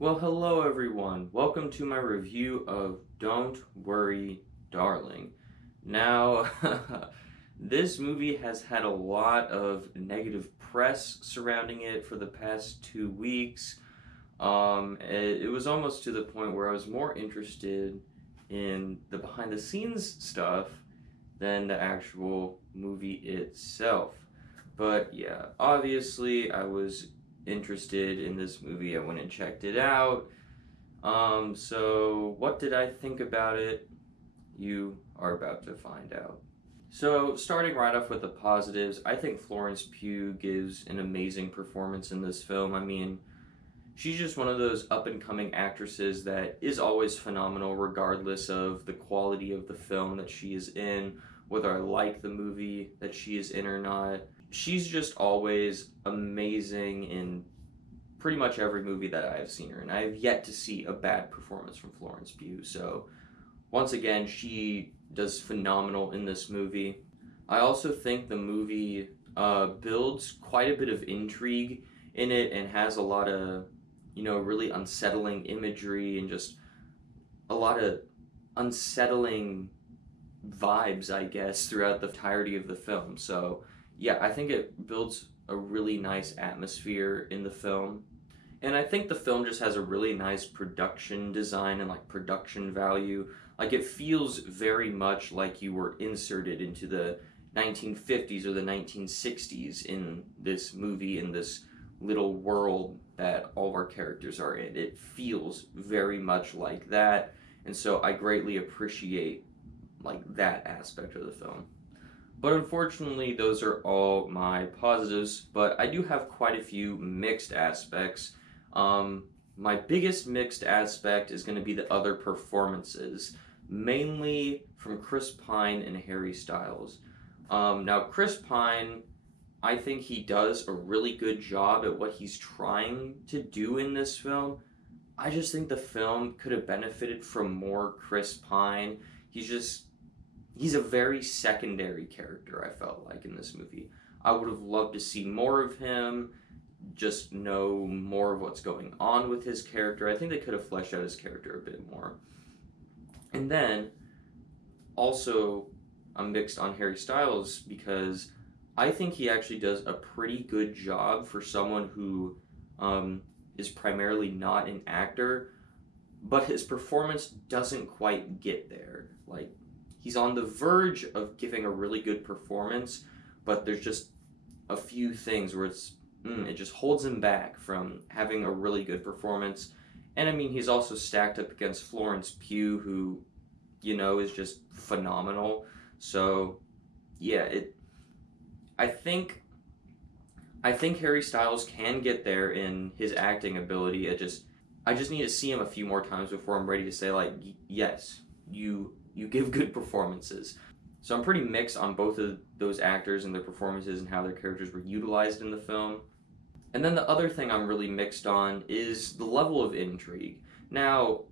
Well, hello everyone. Welcome to my review of Don't Worry, Darling. Now, this movie has had a lot of negative press surrounding it for the past 2 weeks. It was almost to the point where I was more interested in the behind the scenes stuff than the actual movie itself. But yeah, obviously, I was interested in this movie. I went and checked it out. So what did I think about it? You are about to find out. So, starting right off with the positives, I think Florence Pugh gives an amazing performance in this film. I mean, she's just one of those up and coming actresses that is always phenomenal, regardless of the quality of the film that she is in, whether I like the movie that she is in or not. She's just always amazing in pretty much every movie that I have seen her in. I have yet to see a bad performance from Florence Pugh. So, once again, she does phenomenal in this movie. I also think the movie builds quite a bit of intrigue in it and has a lot of, really unsettling imagery and just a lot of unsettling vibes, I guess, throughout the entirety of the film. So, yeah, I think it builds a really nice atmosphere in the film. And I think the film just has a really nice production design and like production value. Like it feels very much like you were inserted into the 1950s or the 1960s in this movie, in this little world that all of our characters are in. It feels very much like that. And so I greatly appreciate like that aspect of the film. But unfortunately, those are all my positives, but I do have quite a few mixed aspects. My biggest mixed aspect is going to be the other performances, mainly from Chris Pine and Harry Styles. Now, Chris Pine, I think he does a really good job at what he's trying to do in this film. I just think the film could have benefited from more Chris Pine. He's just he's a very secondary character, I felt like, in this movie. I would have loved to see more of him, just know more of what's going on with his character. I think they could have fleshed out his character a bit more. And then also, I'm mixed on Harry Styles because I think he actually does a pretty good job for someone who is primarily not an actor, but his performance doesn't quite get there. Like, he's on the verge of giving a really good performance, but there's just a few things where it just holds him back from having a really good performance. And I mean, he's also stacked up against Florence Pugh, who, is just phenomenal. So, yeah, I think I think Harry Styles can get there in his acting ability. I just need to see him a few more times before I'm ready to say like yes, you give good performances. So I'm pretty mixed on both of those actors and their performances and how their characters were utilized in the film. And then the other thing I'm really mixed on is the level of intrigue. Now,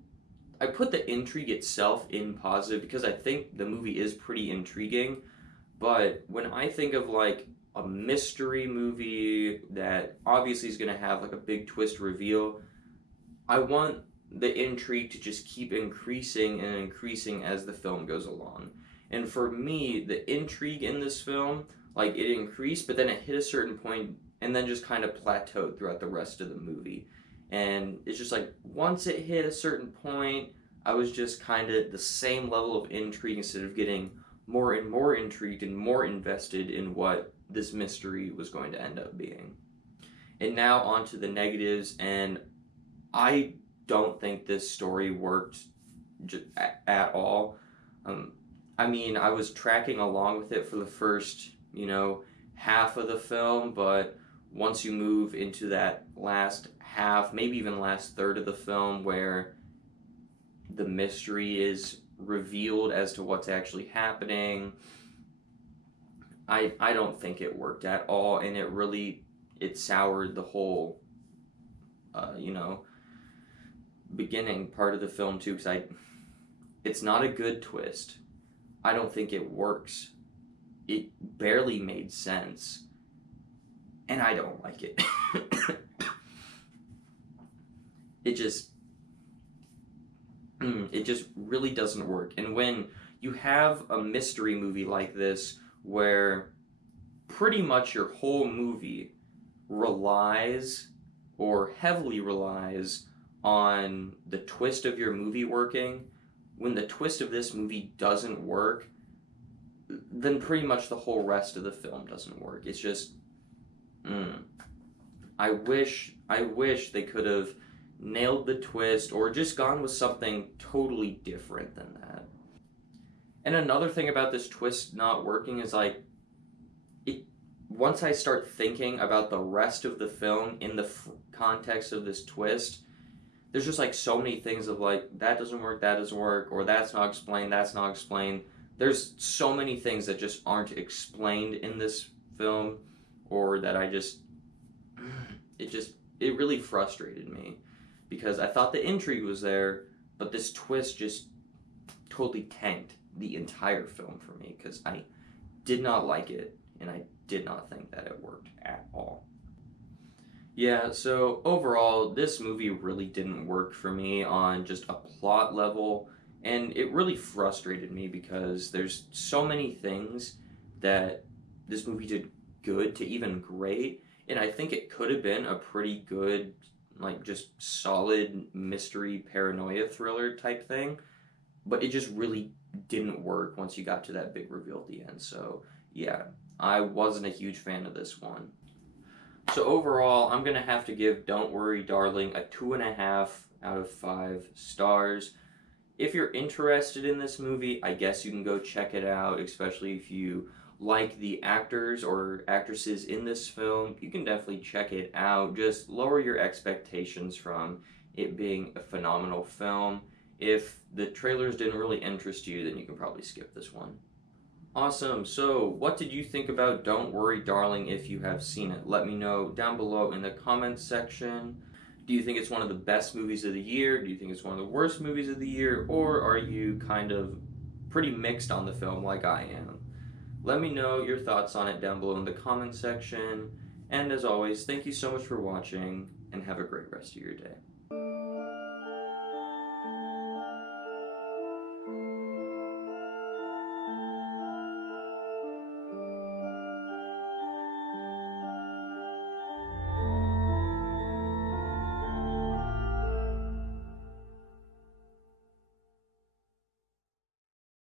I put the intrigue itself in positive because I think the movie is pretty intriguing, but when I think of like a mystery movie that obviously is going to have like a big twist reveal, I want the intrigue to just keep increasing and increasing as the film goes along. And for me, the intrigue in this film, like it increased, but then it hit a certain point and then just kind of plateaued throughout the rest of the movie. And it's just like once it hit a certain point, I was just kind of the same level of intrigue instead of getting more and more intrigued and more invested in what this mystery was going to end up being. And now on to the negatives, and I don't think this story worked at all. Um, I mean, I was tracking along with it for the first, half of the film, but once you move into that last half, maybe even last third of the film, where the mystery is revealed as to what's actually happening, I don't think it worked at all, and it soured the whole, uh, you know, beginning part of the film too, because it's not a good twist. I don't think it works. It barely made sense, and I don't like it. it just it just really doesn't work. And when you have a mystery movie like this where pretty much your whole movie relies or heavily relies on the twist of your movie working, when the twist of this movie doesn't work, then pretty much the whole rest of the film doesn't work. It's just, I wish they could have nailed the twist or just gone with something totally different than that. And another thing about this twist not working is like, it once I start thinking about the rest of the film in the context of this twist, there's just like so many things of like, that doesn't work, or that's not explained, that's not explained. There's so many things that just aren't explained in this film, or that it really frustrated me because I thought the intrigue was there, but this twist just totally tanked the entire film for me because I did not like it and I did not think that it worked at all. Yeah, so overall, this movie really didn't work for me on just a plot level, and it really frustrated me because there's so many things that this movie did good to even great, and I think it could have been a pretty good, like, just solid mystery paranoia thriller type thing, but it just really didn't work once you got to that big reveal at the end, so yeah, I wasn't a huge fan of this one. So overall, I'm going to have to give Don't Worry Darling a 2.5 out of 5 stars. If you're interested in this movie, I guess you can go check it out, especially if you like the actors or actresses in this film. You can definitely check it out. Just lower your expectations from it being a phenomenal film. If the trailers didn't really interest you, then you can probably skip this one. Awesome. So, what did you think about Don't Worry Darling if you have seen it? Let me know down below in the comments section. Do you think it's one of the best movies of the year? Do you think it's one of the worst movies of the year? Or are you kind of pretty mixed on the film like I am? Let me know your thoughts on it down below in the comments section. And as always, thank you so much for watching and have a great rest of your day.